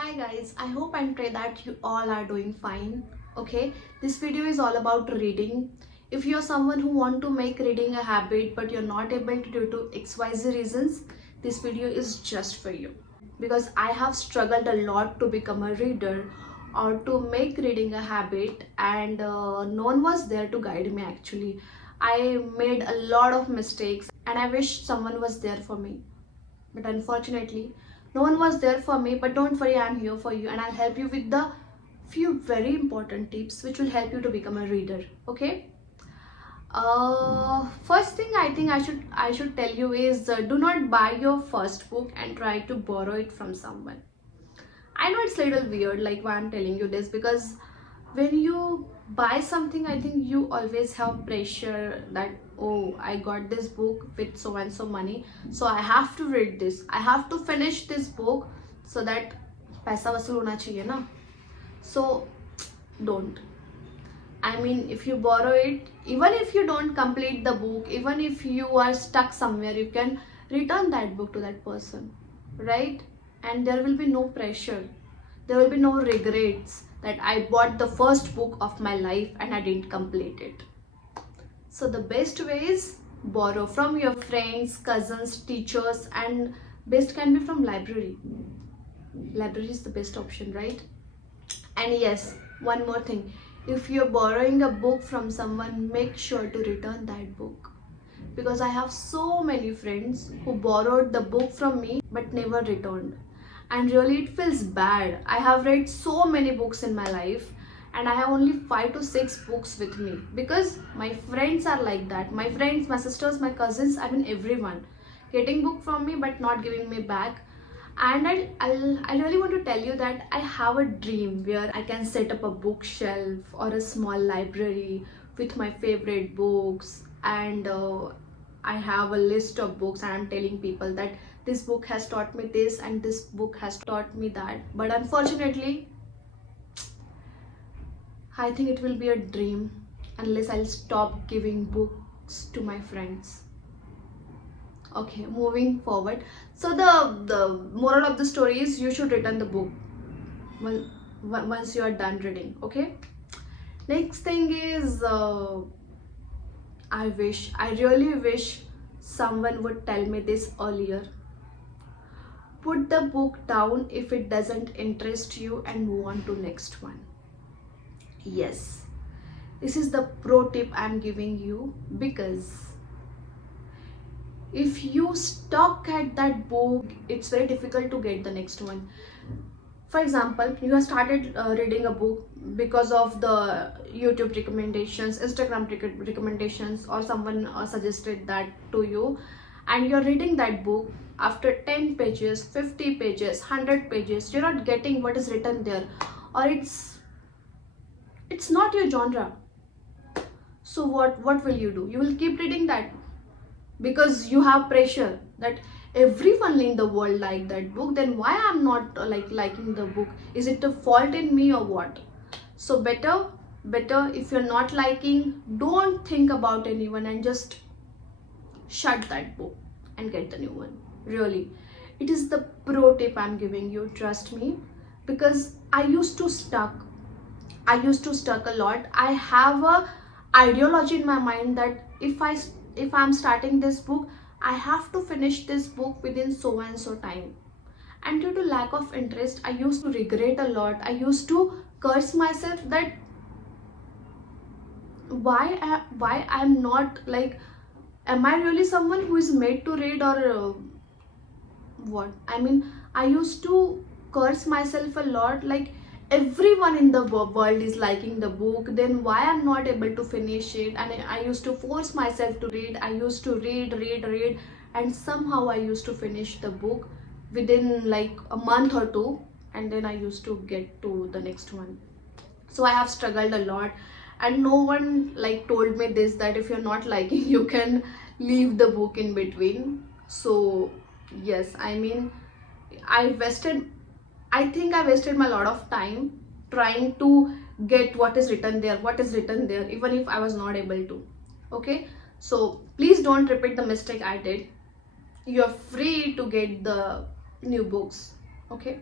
Hi guys, I hope and pray that you all are doing fine. Okay, this video is all about reading. If you're someone who want to make reading a habit but you're not able to due to XYZ reasons, this video is just for you. Because I have struggled a lot to become a reader or to make reading a habit, and no one was there to guide me actually. I made a lot of mistakes and I wish someone was there for me, but unfortunately no one was there for me. But don't worry, I'm here for you and I'll help you with the few very important tips which will help you to become a reader. Okay, first thing I think I should tell you is, do not buy your first book and try to borrow it from someone. I know it's a little weird like why I'm telling you this, because when you buy something, I think you always have pressure that, oh, I got this book with so and so money, so I have to read this, I have to finish this book so that paisa vasool hona chahiye na. So don't. I mean, if you borrow it, even if you don't complete the book, even if you are stuck somewhere, you can return that book to that person, right? And there will be no pressure, there will be no regrets that I bought the first book of my life and I didn't complete it. So the best way is borrow from your friends, cousins, teachers, and best can be from library. Library is the best option, right? And yes, one more thing, if you're borrowing a book from someone, make sure to return that book, because I have so many friends who borrowed the book from me but never returned, and really it feels bad. I have read so many books in my life and I have only 5 to 6 books with me, because my friends are like that. My friends, my sisters, my cousins, I mean everyone getting book from me but not giving me back. And I really want to tell you that I have a dream where I can set up a bookshelf or a small library with my favorite books, and I have a list of books and I'm telling people that this book has taught me this and this book has taught me that. But unfortunately, I think it will be a dream unless I'll stop giving books to my friends. Okay, moving forward. So the moral of the story is you should return the book once you are done reading. Okay, next thing is, I really wish someone would tell me this earlier. Put the book down if it doesn't interest you and move on to next one. Yes, this is the pro tip I'm giving you, because if you stuck at that book, it's very difficult to get the next one. For example, you have started reading a book because of the YouTube recommendations, Instagram recommendations, or someone suggested that to you, and you're reading that book. After 10 pages, 50 pages, 100 pages, you're not getting what is written there, or it's not your genre. So what will you do? You will keep reading that because you have pressure that everyone in the world like that book, then why I'm not liking the book? Is it a fault in me or what? So better if you're not liking, don't think about anyone and just shut that book and get the new one. Really, it is the pro tip I'm giving you, trust me, because I used to stuck a lot. I have a ideology in my mind that if I'm starting this book, I have to finish this book within so and so time. And due to lack of interest, I used to regret a lot. I used to curse myself that why I'm not like, am I really someone who is made to read, or what? I mean, I used to curse myself a lot like, everyone in the world is liking the book, then why I'm not able to finish it? And I used to force myself to read. I used to read, and somehow I used to finish the book within like a month or two, and then I used to get to the next one. So I have struggled a lot, and no one like told me this, that if you're not liking, you can leave the book in between. So yes, I mean, I think I wasted my lot of time trying to get what is written there, even if I was not able to. Okay, so please don't repeat the mistake I did. You're free to get the new books. Okay,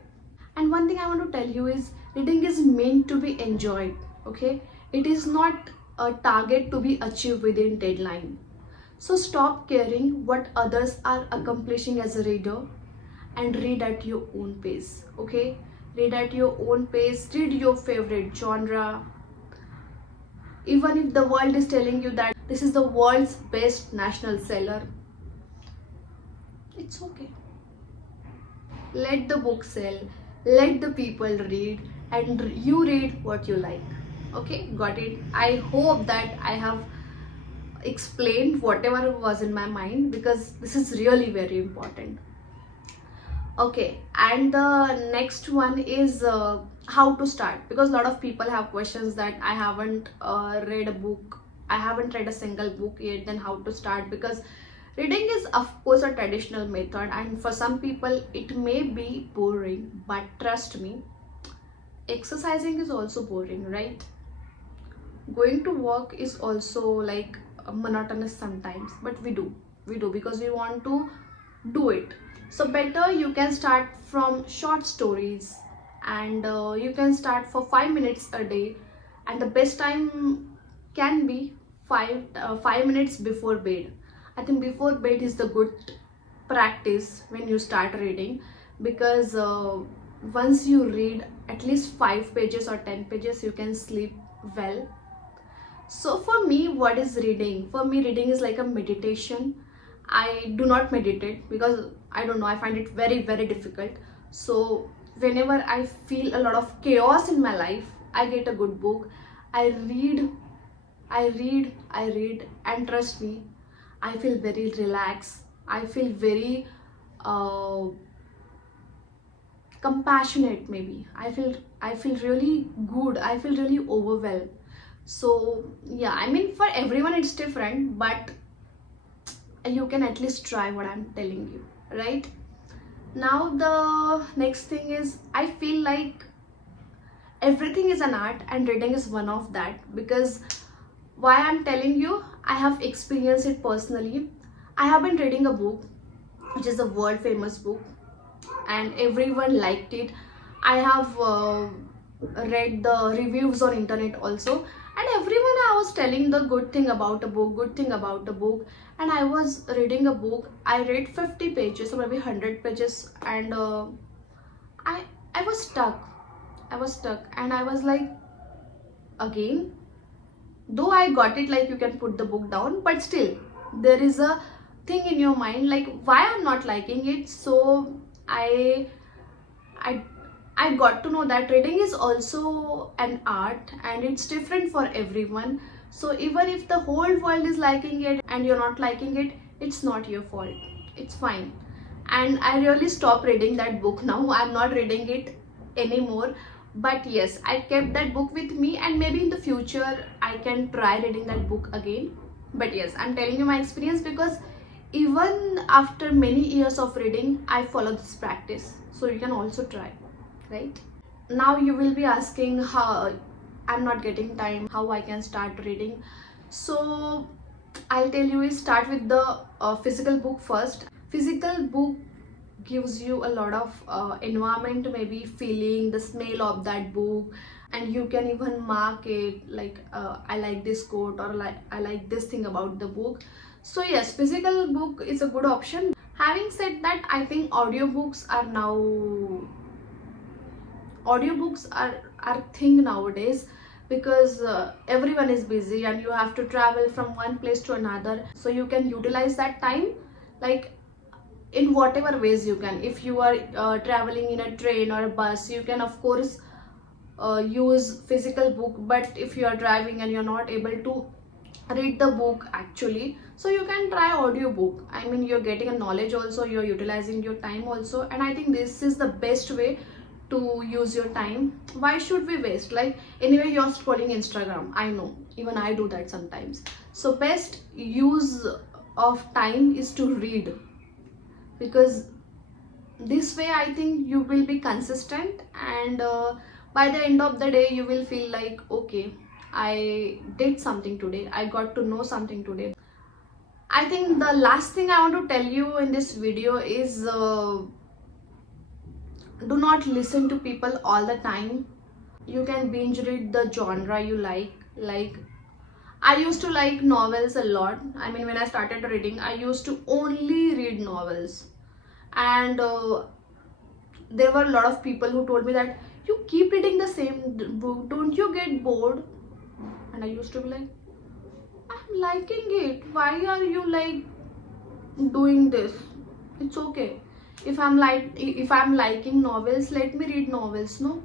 And one thing I want to tell you is reading is meant to be enjoyed, okay? It is not a target to be achieved within deadline. So stop caring what others are accomplishing as a reader and read at your own pace, okay? Read at your own pace, read your favorite genre. Even if the world is telling you that this is the world's best national seller, it's okay. Let the book sell, let the people read, and you read what you like. Okay, got it? I hope that I have explained whatever was in my mind, because this is really very important. Okay, and the next one is how to start, because a lot of people have questions that I haven't read a book, I haven't read a single book yet, then how to start? Because reading is of course a traditional method, and for some people it may be boring, but trust me, exercising is also boring, right? Going to work is also like monotonous sometimes, but we do because we want to do it. So better you can start from short stories, and you can start for 5 minutes a day, and the best time can be 5 minutes before bed. I think before bed is the good practice when you start reading, because once you read at least 5 pages or 10 pages, you can sleep well. So for me, what is reading? For me, reading is like a meditation. I do not meditate because I don't know, I find it very, very difficult. So whenever I feel a lot of chaos in my life, I get a good book. I read, I read, and trust me, I feel very relaxed. I feel very compassionate, maybe. I feel really good. I feel really overwhelmed. So yeah, I mean, for everyone it's different, but you can at least try what I'm telling you, right? Now the next thing is, I feel like everything is an art and reading is one of that, because why I'm telling you, I have experienced it personally. I have been reading a book which is a world famous book, and everyone liked it. I have read the reviews on internet also, and everyone I was telling the good thing about the book, good thing about the book. And I was reading a book, I read 50 pages or maybe 100 pages, and I was stuck. And I was like, again, though I got it, like you can put the book down, but still there is a thing in your mind like, why I'm not liking it. So I I got to know that reading is also an art, and it's different for everyone. So even if the whole world is liking it and you're not liking it, it's not your fault. It's fine. And I really stopped reading that book now. I'm not reading it anymore. But yes, I kept that book with me, and maybe in the future I can try reading that book again. But yes, I'm telling you my experience, because even after many years of reading, I follow this practice. So you can also try, right? Now you will be asking how I'm not getting time, how I can start reading. So I'll tell you is, start with the physical book first. Physical book gives you a lot of environment, maybe feeling the smell of that book, and you can even mark it like, I like this quote, or like I like this thing about the book. So yes, physical book is a good option. Having said that, I think audiobooks are thing nowadays, because everyone is busy and you have to travel from one place to another. So you can utilize that time like in whatever ways you can. If you are traveling in a train or a bus, you can of course use physical book. But if you are driving and you're not able to read the book actually, so you can try audiobook. I mean, you're getting a knowledge also, you're utilizing your time also, and I think this is the best way to use your time. Why should we waste? Like, anyway, you're scrolling Instagram, I know, even I do that sometimes. So best use of time is to read, because this way I think you will be consistent, and by the end of the day you will feel like, okay, I did something today, I got to know something today. I think the last thing I want to tell you in this video is do not listen to people all the time. You can binge read the genre you like I used to like novels a lot. I mean, when I started reading, I used to only read novels. And there were a lot of people who told me that you keep reading the same book, don't you get bored? And I used to be like, I'm liking it. Why are you like doing this? It's okay. If I'm liking novels, let me read novels, no?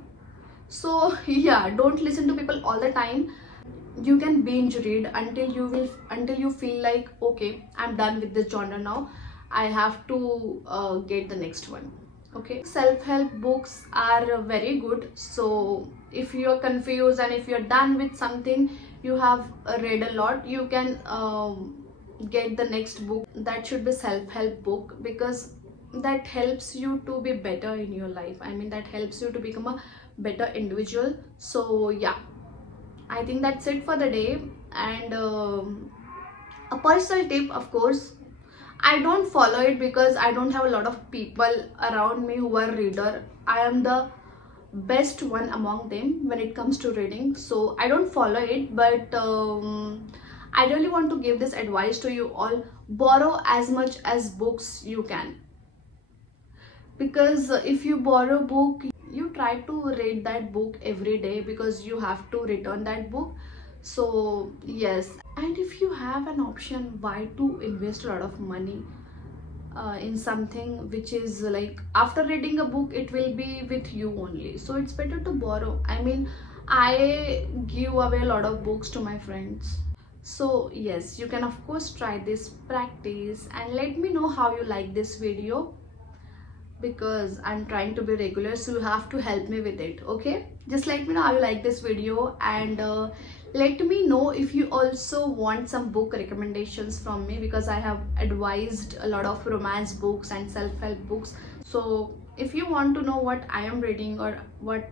So yeah, don't listen to people all the time. You can binge read until you feel like, okay, I'm done with this genre now, I have to get the next one. Okay, self-help books are very good. So if you're confused and if you're done with something, you have read a lot, you can get the next book that should be self-help book, because that helps you to be better in your life. I mean, that helps you to become a better individual. So yeah, I think that's it for the day. And a personal tip, of course, I don't follow it because I don't have a lot of people around me who are reader. I am the best one among them when it comes to reading, so I don't follow it. But I really want to give this advice to you all: borrow as much as books you can, because if you borrow book, you try to read that book every day because you have to return that book. So yes, and if you have an option, why to invest a lot of money in something which is like, after reading a book it will be with you only? So it's better to borrow. I mean, I give away a lot of books to my friends. So yes, you can of course try this practice and let me know how you like this video, because I'm trying to be regular, so you have to help me with it. Okay, just let me know how you like this video, and let me know if you also want some book recommendations from me, because I have advised a lot of romance books and self-help books. So if you want to know what I am reading, or what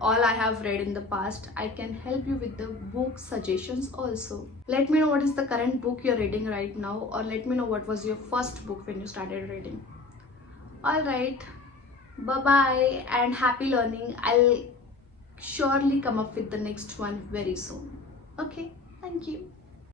all I have read in the past, I can help you with the book suggestions also. Let me know what is the current book you're reading right now, or let me know what was your first book when you started reading. Alright, bye bye and happy learning. I'll surely come up with the next one very soon. Okay, thank you.